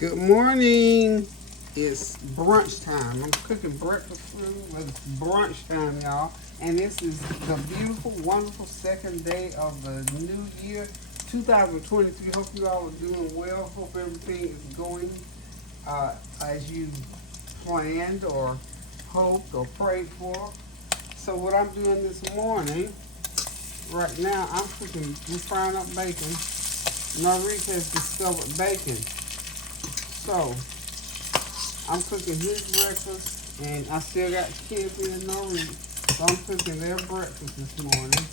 Good morning. It's brunch time. I'm cooking breakfast food with brunch time, y'all. And this is the beautiful, wonderful second day of the new year, 2023. Hope you all are doing well. Hope everything is going as you planned or hoped or prayed for. So what I'm doing this morning, right now, I'm cooking, we're frying up bacon. Maurice has discovered bacon. So I'm cooking his breakfast, and I still got kids in Noreen, so I'm cooking their breakfast this morning.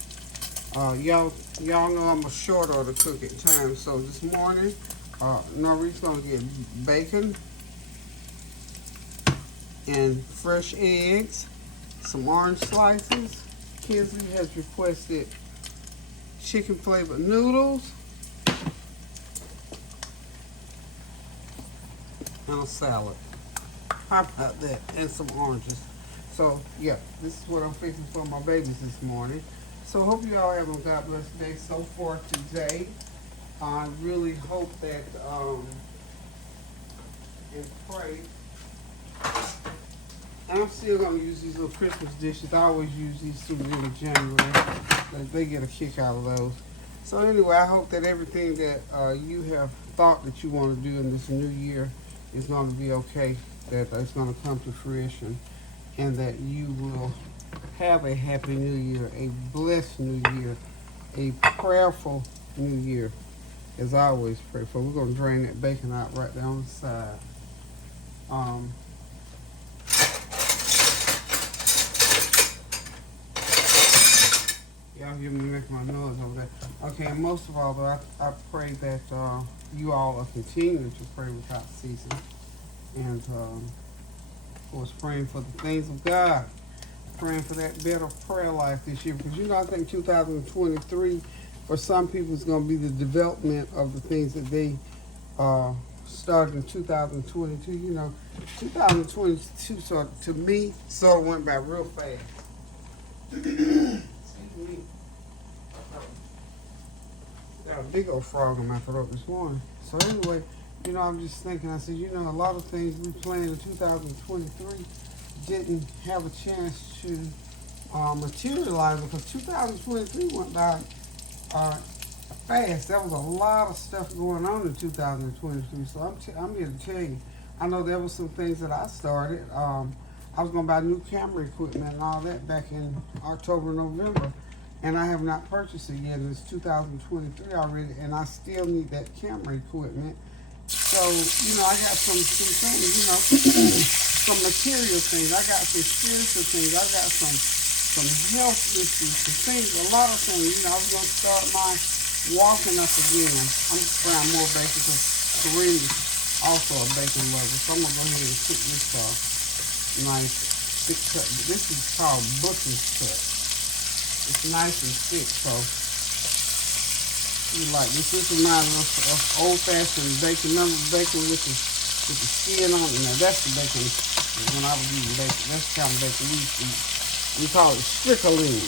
Y'all know I'm a short order cook at times, so this morning, Noreen's gonna get bacon and fresh eggs, some orange slices. Kinsley has requested chicken flavored noodles and a salad. How about that? And some oranges. So, yeah, this is what I'm fixing for my babies this morning. So, hope you all having a God bless day so far today. I really hope that, and pray. And I'm still going to use these little Christmas dishes. I always use these through the end of January. They get a kick out of those. So, anyway, I hope that everything that you have thought that you want to do in this new year is going to be okay, that it's going to come to fruition, and that you will have a happy new year, a blessed new year, a prayerful new year, as I always pray for. We're going to drain that bacon out right down the side. Y'all hear me make my noise over there. Okay, and most of all, though, I pray that you all are continuing to pray without ceasing. And, of course, praying for the things of God. Praying for that better prayer life this year. Because, I think 2023, for some people, is going to be the development of the things that they started in 2022. 2022, to me, sort of went by real fast. Excuse me. Got a big old frog in my throat this morning. So anyway, I'm just thinking, I said, a lot of things we planned in 2023 didn't have a chance to materialize because 2023 went by fast. There was a lot of stuff going on in 2023. So I'm here to tell you, I know there was some things that I started. I was going to buy new camera equipment and all that back in October, November. And I have not purchased it yet. It's 2023 already, and I still need that camera equipment. So, I got some things, some material things. I got some spiritual things. I got some health issues, some things, a lot of things. I was going to start my walking up again. I'm just frying more bacon because Corinne is also a bacon lover. So I'm going to go ahead and cook this nice thick cut. This is called butcher's cut. It's nice and thick, so you like this. This reminds me of old-fashioned bacon. Remember bacon with the skin on it? Now that's the bacon when I was eating bacon. That's the kind of bacon we used to eat. We call it strickling.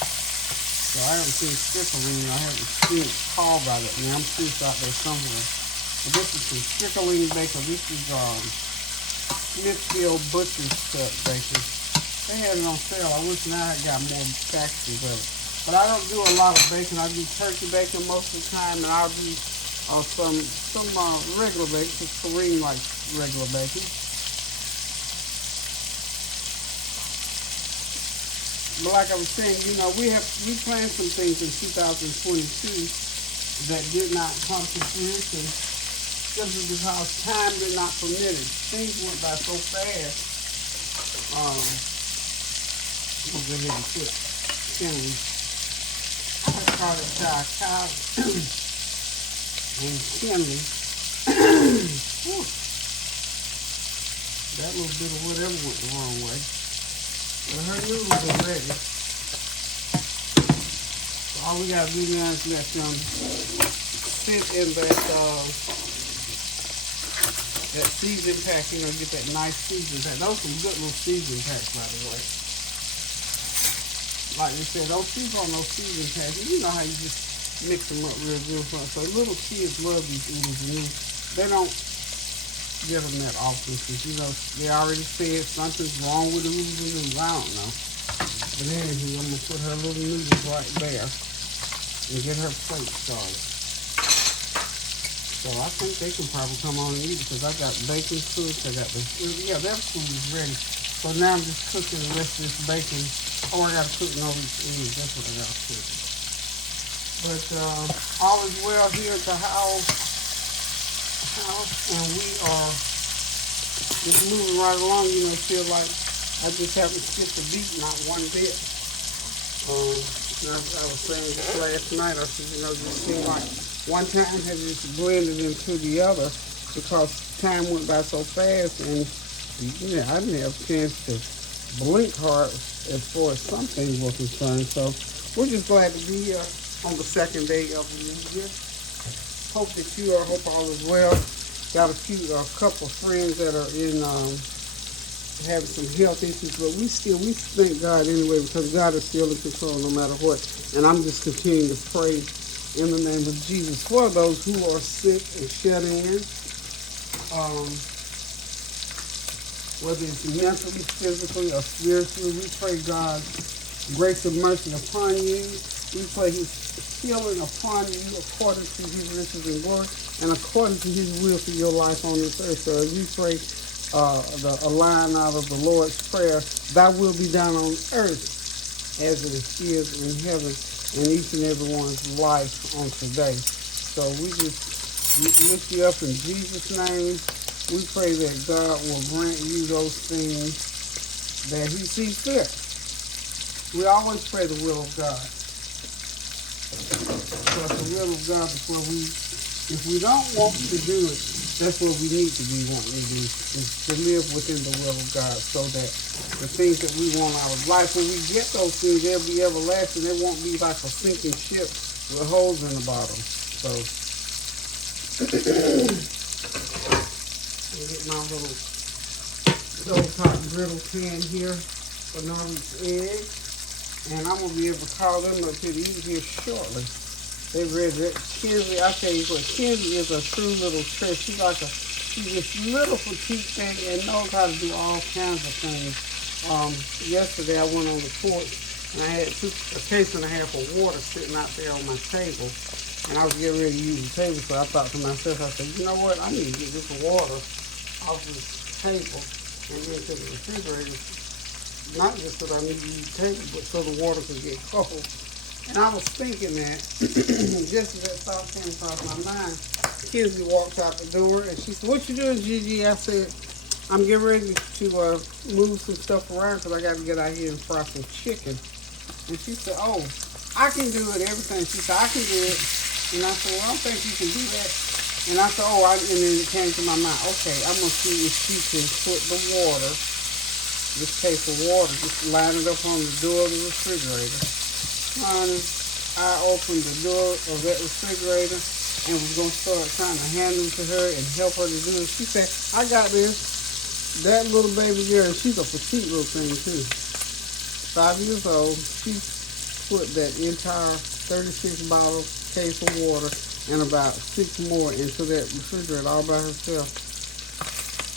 So I haven't seen strickling. I haven't seen it called by that. I'm sure it's out there somewhere. But this is some strickling bacon. This is Smithfield Butcher's Cut bacon. They had it on sale. I wish now I got more packages of it. But I don't do a lot of bacon. I do turkey bacon most of the time, and I'll do some regular bacon, because Kareem likes regular bacon. But like I was saying, we planned some things in 2022 that did not come to fruition simply because time did not permit it. Things went by so fast. I'm going to go ahead and put Kenley. I call it Kyle and Kenley. That little bit of whatever went the wrong way. But her noodles are ready. So all we got to do now is let them sit in that season pack, get that nice season pack. Those are some good little season packs, by the way. Like they said, don't sleep on those season packs. You know how you just mix them up real good. So little kids love these noodles, and they don't get them that often because, you know, they already said something's wrong with the noodles. I don't know. But anyway, I'm going to put her little noodles right there and get her plate started. So I think they can probably come on and eat because I got bacon cooked. I got the, yeah, that food is ready. So now I'm just cooking the rest of this bacon. Oh, I got to cook no eggs. That's what I got to cook. But all is well here at the house, and we are just moving right along. You know, feel like I just haven't skipped a beat, not one bit. I was saying this last night, I said, you know, just seemed like one time has just blended into the other because time went by so fast, and yeah, I didn't have a chance to blink hard as far as some things were concerned. So we're just glad to be here on the second day of the new year. Hope that you are. Hope all is well. Got a couple friends that are in having some health issues, but we thank God anyway because God is still in control no matter what. And I'm just continuing to pray in the name of Jesus for those who are sick and shut in, whether it's mentally, physically, or spiritually. We pray God's grace and mercy upon you. We pray His healing upon you according to His riches and glory and according to His will for your life on this earth. So as we pray a line out of the Lord's Prayer, thy will be done on earth as it is in heaven in each and everyone's life on today. So we lift you up in Jesus' name. We pray that God will grant you those things that He sees fit. We always pray the will of God. Because the will of God is where if we don't want to do it, that's what we need to be wanting to do, is to live within the will of God so that the things that we want out of life, when we get those things, they'll be everlasting. They won't be like a sinking ship with holes in the bottom. So, I'll get my little stovetop griddle pan here for Norwich eggs. And I'm going to be able to call them up to eat here shortly. They read that Kenzie, I tell you what, Kenzie is a true little trick. She's this little petite thing and knows how to do all kinds of things. Yesterday I went on the porch and I had a case and a half of water sitting out there on my table. And I was getting ready to use the table, so I thought to myself, I said, you know what, I need to get this water off this table and into the refrigerator. Not just because I need to use the table, but so the water could get cold. And I was thinking that, just as that thought came across my mind, Kenzie walked out the door and she said, what you doing, Gigi? I said, I'm getting ready to move some stuff around because I got to get out here and fry some chicken. And she said, oh, I can do it, everything. She said, I can do it. And I said, well, I don't think you can do that. And I said, and then it came to my mind, okay, I'm going to see if she can put the water, this case of water, just line it up on the door of the refrigerator. Honey, I opened the door of that refrigerator and was going to start trying to hand them to her and help her to do it. She said, I got this. That little baby girl, she's a petite little thing too. 5 years old. She put that entire 36 bottle case of water and about 6 more into that refrigerator all by herself.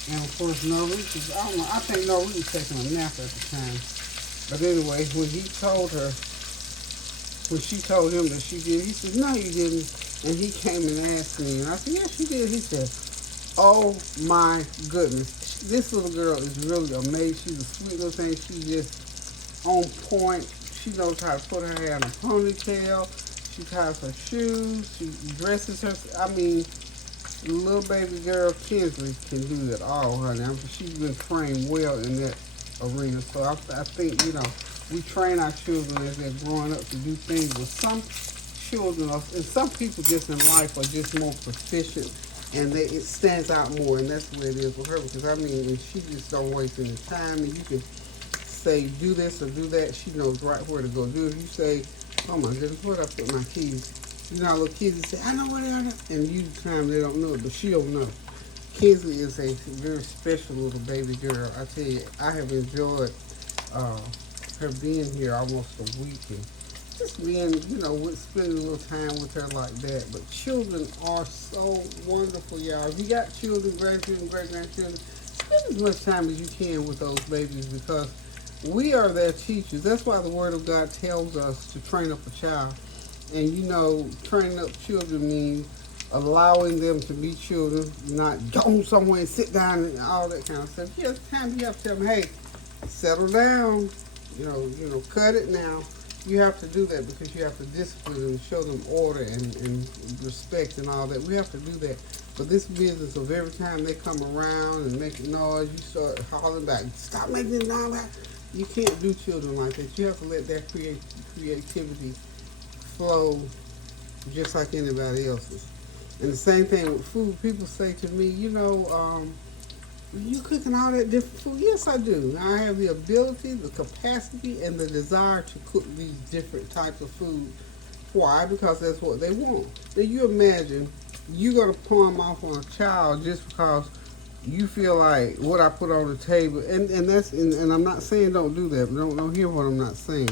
And of course, Norris, I think Norris was taking a nap at the time. But anyway, when she told him that she did, he said, no, you didn't. And he came and asked me, and I said, yes, she did. He said, oh my goodness, this little girl is really amazing. She's a sweet little thing. She's just on point. She knows how to put her hair in a ponytail. She ties her shoes. She dresses her. I mean, little baby girl Kinsley can do it all, honey. She's been trained well in that arena. So I think, you know, we train our children as they're growing up to do things. But some children and some people just in life are just more proficient, and it stands out more. And that's the way it is with her. Because I mean, she just don't waste any time. And you can say do this or do that, she knows right where to go do it. You say, oh my goodness, where'd I put my keys? You know, little kids say, I know where they are. And usually time they don't know it, but she'll know. Kinsley is a very special little baby girl. I tell you, I have enjoyed her being here almost a week, and just being, spending a little time with her like that. But children are so wonderful, y'all. If you got children, grandchildren, great-grandchildren, spend as much time as you can with those babies because we are their teachers. That's why the Word of God tells us to train up a child. And training up children means allowing them to be children, not go somewhere and sit down and all that kind of stuff. Yes, times you have to tell them, hey, settle down, cut it now. You have to do that because you have to discipline them, show them order and respect and all that. We have to do that. But this business of every time they come around and making noise, you start hollering back, stop making noise. You can't do children like that. You have to let their creativity flow just like anybody else's. And the same thing with food. People say to me, you cooking all that different food? Yes, I do. I have the ability, the capacity, and the desire to cook these different types of food. Why? Because that's what they want. Now you imagine you're going to palm off on a child just because you feel like what I put on the table, and I'm not saying don't do that, but don't hear what I'm not saying.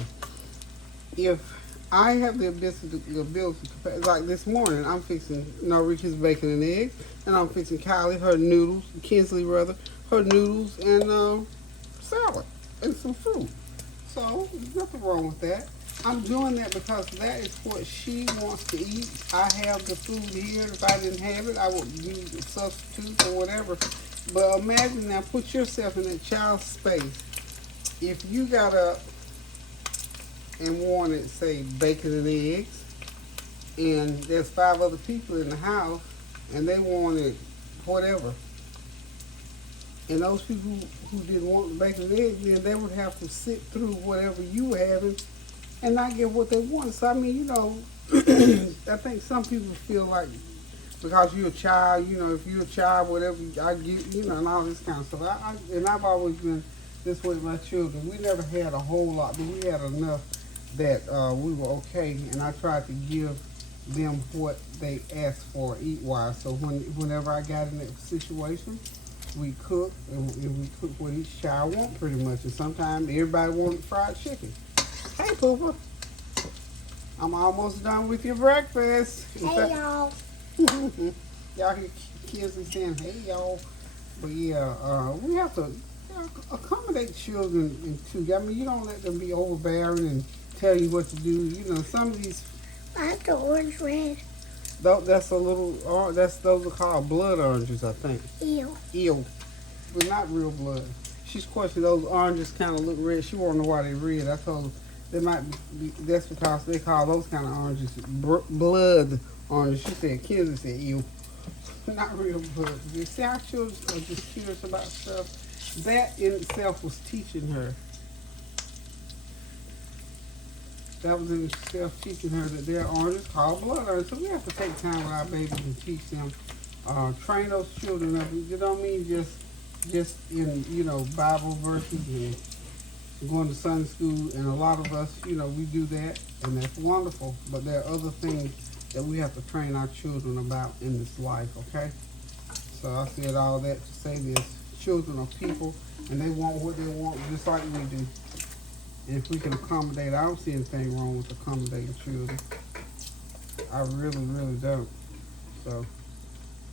If I have the ability to, like this morning, I'm fixing Norika's bacon and eggs, and I'm fixing Kylie her noodles, Kinsley rather, her noodles and salad and some fruit. So there's nothing wrong with that. I'm doing that because that is what she wants to eat. I have the food here. If I didn't have it, I would use a substitute or whatever. But imagine now, put yourself in that child's space. If you got up and wanted, say, bacon and eggs, and there's 5 other people in the house, and they wanted whatever, and those people who didn't want the bacon and eggs, then they would have to sit through whatever you were having and not get what they wanted. So, I mean, I think some people feel like because you're a child, if you're a child, whatever, I get, and all this kind of stuff. I've always been this way with my children. We never had a whole lot, but we had enough that we were okay, and I tried to give them what they asked for eat-wise. So whenever I got in that situation, we cooked, and we cooked what each child wanted pretty much. And sometimes everybody wanted fried chicken. Hey, Poopa. I'm almost done with your breakfast. Hey, y'all. Y'all hear kids saying, hey, y'all. But yeah, we have to accommodate children in two. I mean, you don't let them be overbearing and tell you what to do. Some of these. I have the orange red. That's a little. Those are called blood oranges, I think. Ew. But not real blood. She's questioning those oranges kind of look red. She won't know why they're red. I told her they might be. That's because they call those kind of oranges blood oranges. She said, kids said ew. Not real blood. You see how children are just curious about stuff. That in itself was teaching her. That was in itself teaching her that there are oranges called blood oranges. So we have to take time with our babies and teach them. Train those children up. You don't mean just in Bible verses and going to Sunday school. And a lot of us, we do that, and that's wonderful. But there are other things that we have to train our children about in this life. Okay. So I said all that to say this. Children are people, and they want what they want just like we do. And if we can accommodate, I don't see anything wrong with accommodating children. I really, really don't. So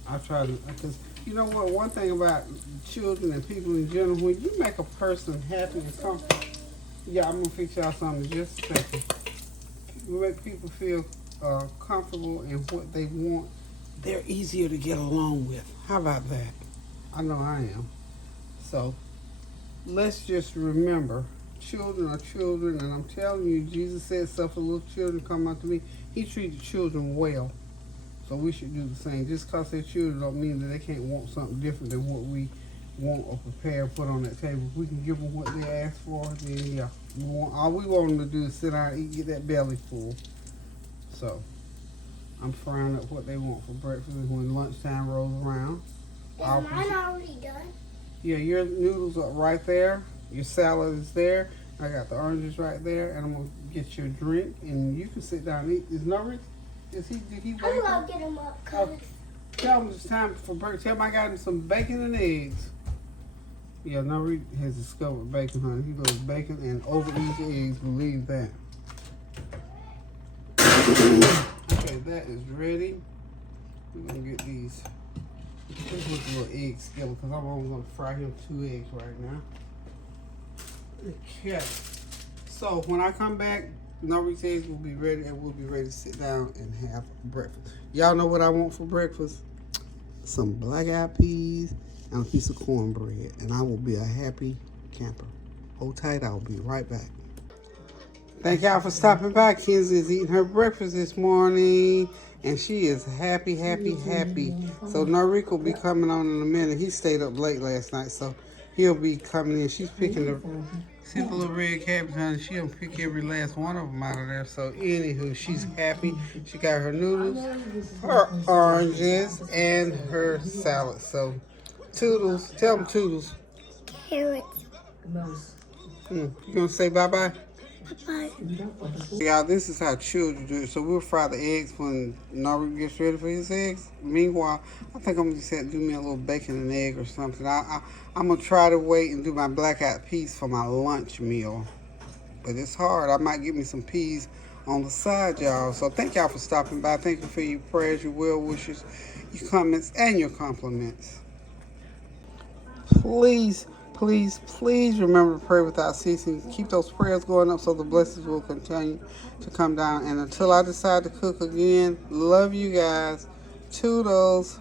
I try to, because you know what, one thing about children and people in general, when you make a person happy and comfortable, yeah, I'm going to fix y'all something in just a second. You make people feel comfortable in what they want, they're easier to get along with. How about that? I know I am. So let's just remember, children are children, and I'm telling you, Jesus said, suffer little children come unto me. He treated children well. So we should do the same. Just because they're children don't mean that they can't want something different than what we want or prepare and put on that table. If we can give them what they ask for, then yeah. All we want them to do is sit down and eat, get that belly full. So I'm frying up what they want for breakfast when lunchtime rolls around. Is mine already done? Yeah, your noodles are right there. Your salad is there. I got the oranges right there, and I'm gonna get your drink, and you can sit down and eat. Did he wake I'm up? gonna get him up, cause Tell him it's time for breakfast. Tell him I got him some bacon and eggs. Yeah, Nori has discovered bacon, honey. He loves bacon and overeats eggs. Believe that. Okay, that is ready. We're gonna get these. Let's put the little egg skillet because I'm only gonna fry him 2 eggs right now. Okay. So when I come back, Norby's eggs will be ready and we'll be ready to sit down and have breakfast. Y'all know what I want for breakfast? Some black-eyed peas and a piece of cornbread, and I will be a happy camper. Hold tight, I'll be right back. Thank y'all for stopping by. Kenzie is eating her breakfast this morning, and she is happy, happy, happy. So Norrick will be coming on in a minute. He stayed up late last night, so he'll be coming in. She's picking the, see the little red cabbage, honey? She'll pick every last one of them out of there. So anywho, she's happy. She got her noodles, her oranges, and her salad. So Toodles, tell them Toodles. Carrots. You gonna say bye-bye? Bye. Y'all, this is how children do it. So we'll fry the eggs when Norby gets ready for his eggs. Meanwhile, I think I'm just gonna do me a little bacon and egg or something. I'm gonna try to wait and do my black-eyed peas for my lunch meal. But it's hard. I might get me some peas on the side, y'all. So thank y'all for stopping by. Thank you for your prayers, your well wishes, your comments, and your compliments. Please, please, please remember to pray without ceasing. Keep those prayers going up so the blessings will continue to come down. And until I decide to cook again, love you guys. Toodles.